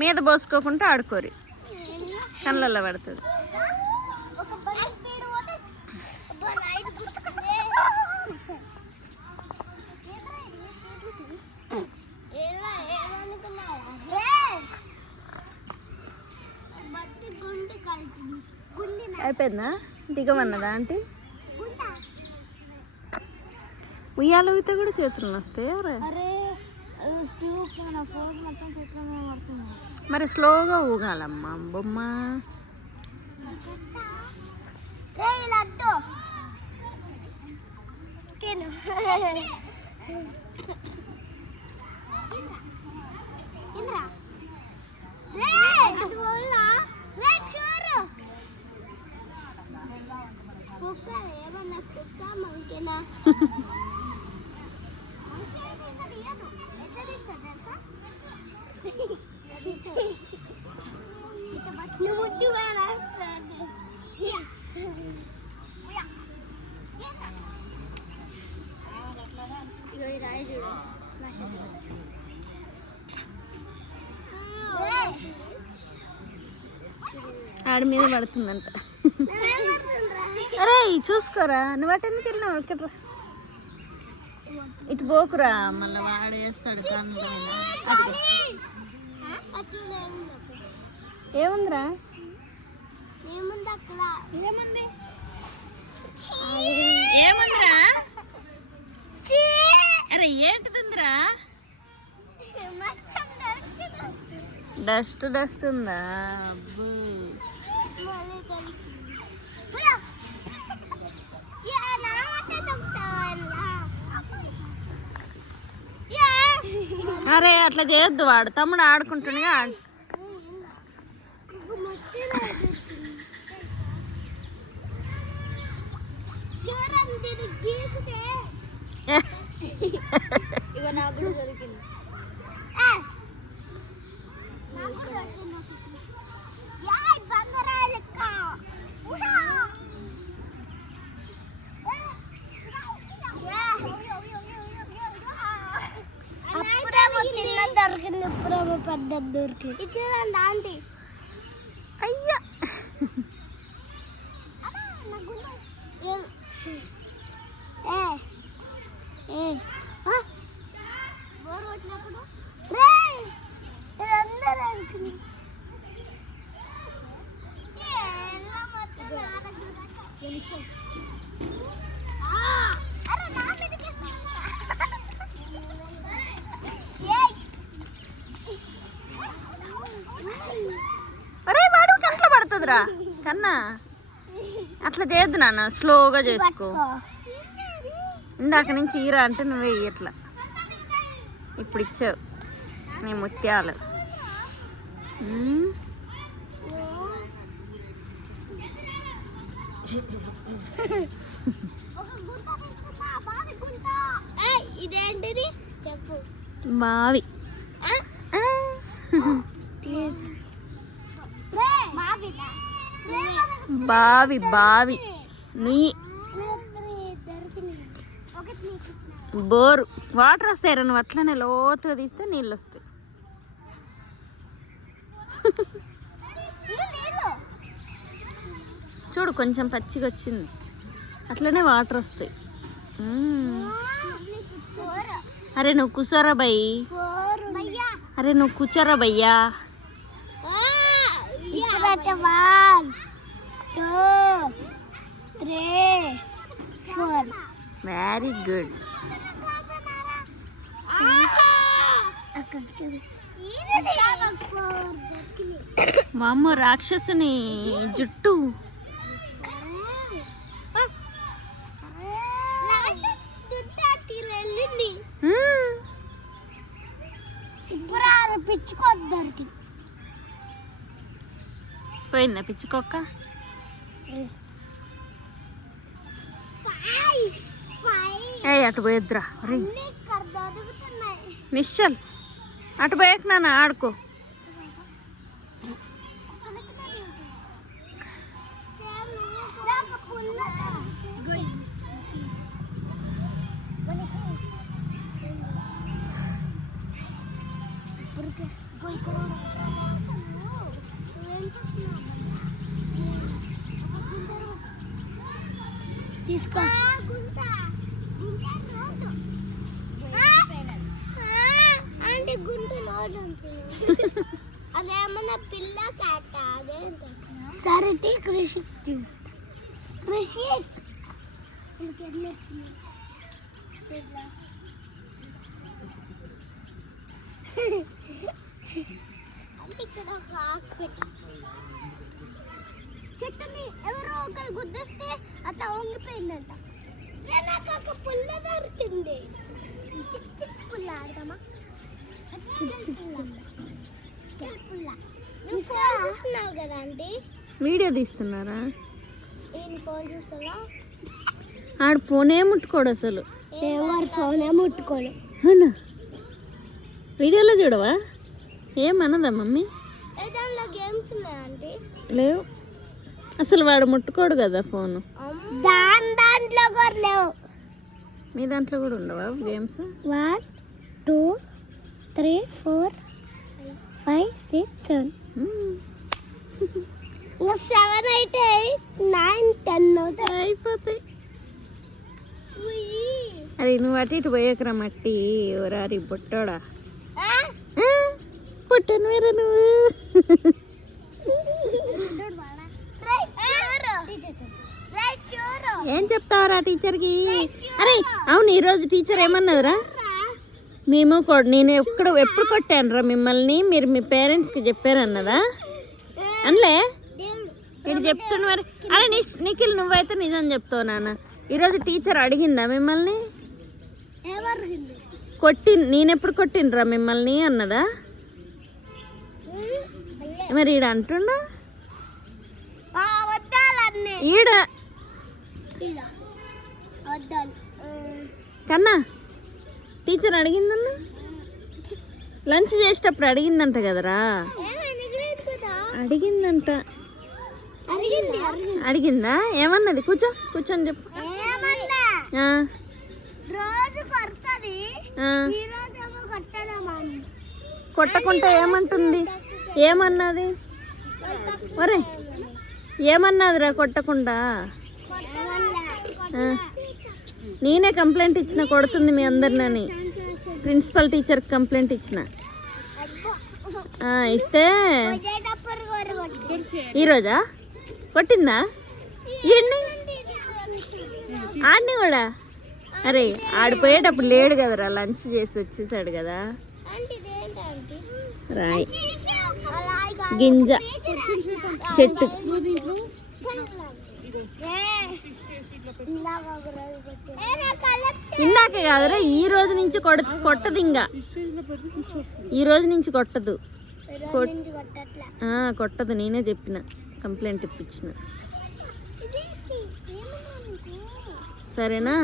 మీద పోసుకోకుండా ఆడుకోరి, కళ్ళల్లో పడుతుంది. అయిపోయిందా? దిగమన్నదా ఆంటీ? ఉయ్యాలు ఊగితే కూడా చేతులు వస్తాయి. మరి స్లోగా ఊగాలమ్మా బొమ్మ. ఆడి మీద పడుతుందంట. అరే చూసుకోరా, నువ్వు అటు ఎందుకు వెళ్ళినావు? ఇక్కడ ఇటు పోకురా, మళ్ళీ వాడేస్తాడు కన్ను. ఏముందిరా? ఏముందిరా? అరే ఏంటిదిందిరా? డస్ట్ డస్ట్ ఉందా? అబ్బు అరే అట్లా చేయొద్దు, వాడు తమ్ముడు ఆడుకుంటుండగా. ఇక నాకు కూడా దొరికింది. చిన్న దొరికింది, ఇప్పుడేమో పెద్దది దొరికింది. ఇచ్చేదండి ఆంటీ. అయ్యా బోరు వచ్చినప్పుడు అరే వాడు కంట్లో పడుతుందిరా కన్నా. అట్లా చేయొద్దు నాన్న, స్లోగా చేసుకో. ఇందాక నుంచి ఈరా అంటే నువ్వే ఇట్లా. ఇప్పుడు ఇచ్చావు నీ ముత్యాలు. ఇదేంటిది చెప్పు. బావి. బావి బావి నీ బోరు. వాటర్ వస్తాయి, నువ్వు అట్లనే లోతుగా తీస్తే నీళ్ళు వస్తాయి. చూడు కొంచెం పచ్చిగా వచ్చింది, అట్లనే వాటర్ వస్తాయి. అరే నువ్వు కూర్చోరా భయ్. అరే నువ్వు కూర్చోరా భయ్యా. Very good. వామ్మో రాక్షసుని జుట్టు. పోయిందా పిచ్చుకోక్క? ఏ అటు పోయొద్దురా రే నిశ్చల్, అటు పోయాక నాన్న ఆడుకో. Go. తీసుకో. అంటే గుంట లోడ్ అదేమన్నా పిల్ల కాట అదే సరే కృషి చూస్తా. కృషి ఇక్కడ ఒక ఆకు పెట్టు. చెట్టుని ఎవరో ఒకరు గుద్దేస్తే అత వంగిపోయిందంట. నాకు ఒక పుల్ల దొరికింది. చిప్ చిప్ పుల్ల ఆడతామా? నువ్వు ఫోన్ చూస్తున్నావు కదా ఆంటీ? వీడియో తీస్తున్నారా? నేను ఫోన్ చూస్తున్నా. ఆడు ఫోనే ముట్టుకోడు అసలు. ఎవరు ఫోనే ముట్టుకోడు. అవునా? వీడియోలో చూడవా? ఏమన్నదా మమ్మీ? దాంట్లో గేమ్స్ ఉన్నాయా ఆంటీ? లేవు అసలు, వాడు ముట్టుకోడు కదా ఫోను. దాంట్లో కూడా లేవు. మీ దాంట్లో కూడా ఉండవా గేమ్స్? 1 2 3 4 5 6 7 7 8 9 10 అవుతాయి. అయిపోతాయి. అరే నువ్వు అటు ఇటు పోయేకరా మట్టి ఎవరారి బొట్టోడా. పుట్టను వేరే నువ్వు. ఏం చెప్తావరా టీచర్కి? అరే అవును, ఈరోజు టీచర్ ఏమన్నదిరా? మేము నేను ఎప్పుడు కొట్టానురా మిమ్మల్ని, మీరు మీ పేరెంట్స్కి చెప్పారన్నదా? అనలే ఇటు చెప్తున్నా మరి. అరే నిఖిల్ నువ్వైతే నిజం చెప్తావు నాన్న. ఈరోజు టీచర్ అడిగిందా మిమ్మల్ని? నేనెప్పుడు కొట్టినరా మిమ్మల్ని అన్నదా? మరి ఈడ అంటుండా ఈడ కన్నా టీచర్ అడిగిందన్న. లంచ్ చేసేటప్పుడు అడిగిందంట కదరా? అడిగిందంట. అడిగిందా? ఏమన్నది? కూర్చొని చెప్పు. కొట్టకుంటే ఏమంటుంది? ఏమన్నది? ఒరే ఏమన్నదిరా కొట్టకుండా? నేనే కంప్లైంట్ ఇచ్చిన, కొడుతుంది మీ అందరినని. ప్రిన్సిపల్ టీచర్కి కంప్లైంట్ ఇచ్చిన. ఇస్తే ఈరోజా కొట్టిందా? ఆడిని కూడా. అరే ఆడిపోయేటప్పుడు లేడు కదరా, లంచ్ చేసి వచ్చేసాడు కదా. రాయ్ గింజ చెట్టు ఇందాకే కాదురా, ఈ రోజు నుంచి కొట్టదు. ఇంకా ఈ రోజు నుంచి కొట్టదు. కొట్టదు, నేనే చెప్పిన, కంప్లైంట్ ఇప్పించిన. సరేనా?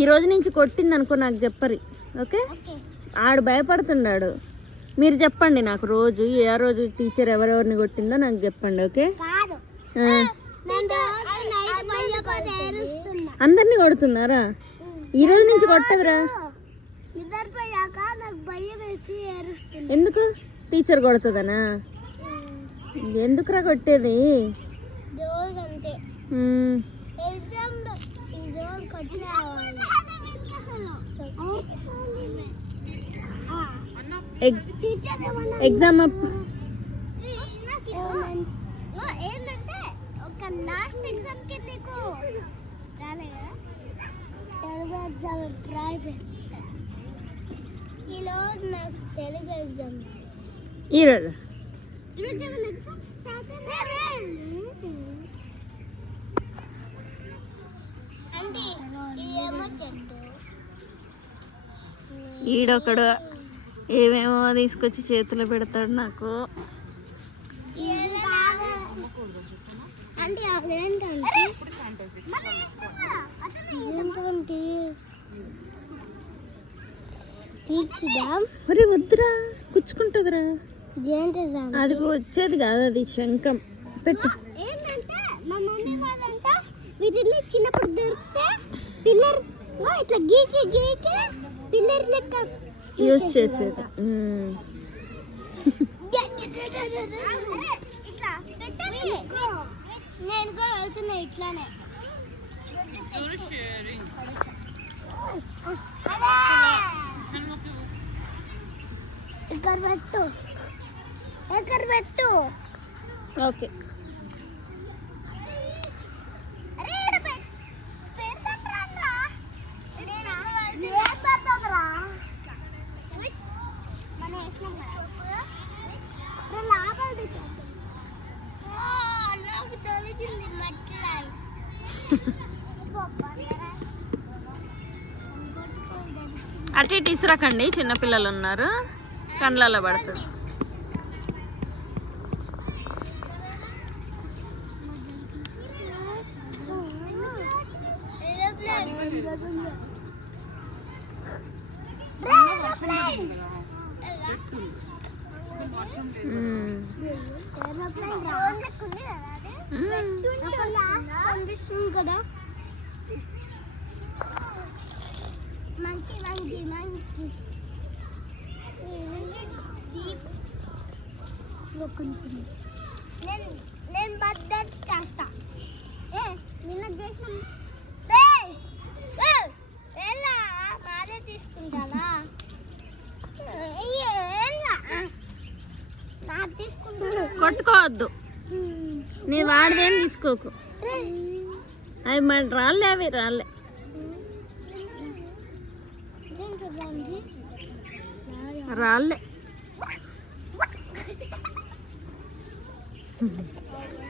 ఈ రోజు నుంచి కొట్టింది అనుకో నాకు చెప్పరు. ఓకే? ఆడు భయపడుతున్నాడు. మీరు చెప్పండి నాకు రోజు, ఏ రోజు టీచర్ ఎవరెవరిని కొట్టిందో నాకు చెప్పండి. ఓకే? అందరినీ కొడుతున్నారా? ఈ రోజు నుంచి కొట్టదురా. ఎందుకు? టీచర్ కొడుతుందనా? ఎందుకురా కొట్టేది? ఎగ్జామ్ ఏంటంటే ఒక లాస్ట్ ఎగ్జామ్ కి నీకు రాలేదా? తెలుగు ఎగ్జామ్ ట్రై చేస్తా. ఈరోజు నాకు తెలుగు ఎగ్జామ్. ఈరోజు ఎగ్జామ్ స్టార్ట్ అంటే ఏమో చెట్టు ఈడొకడు ఏమేమో తీసుకొచ్చి చేతిలో పెడతాడు నాకు. మరి వద్దురా, గుచ్చుకుంటుందిరా. అది వచ్చేది కాదు, అది శంఖం. పెట్టు. ఏంటంటే మా మమ్మీ వాళ్ళంట వీటిని చిన్నప్పుడు దొరికితే పిల్లర్ ఇట్లా గీకి పిల్లర్ లెక్క యూజ్ చేసేది. ఇట్లా పెట్టండి. నేను కూడా వెళ్తున్నా ఇట్లానే. ఇక్కడ పెట్టు, ఇక్కడ పెట్టు. ఓకే. అటు ఇటు ఇసురకండి, చిన్నపిల్లలు ఉన్నారు, కండ్లలో పడుతుంది. కదా మంకీ మంకీ మంకీ నేను బర్త్డేట్ చేస్తా. నిన్న చేసిన మాదే తీసుకుంటారా? నా తీసుకుంటా. కొట్టుకోవద్దు, నీ వాడిదేం తీసుకోకు. అవి మన రాళ్ళే, అవి రాళ్ళే. రాళ్ళే.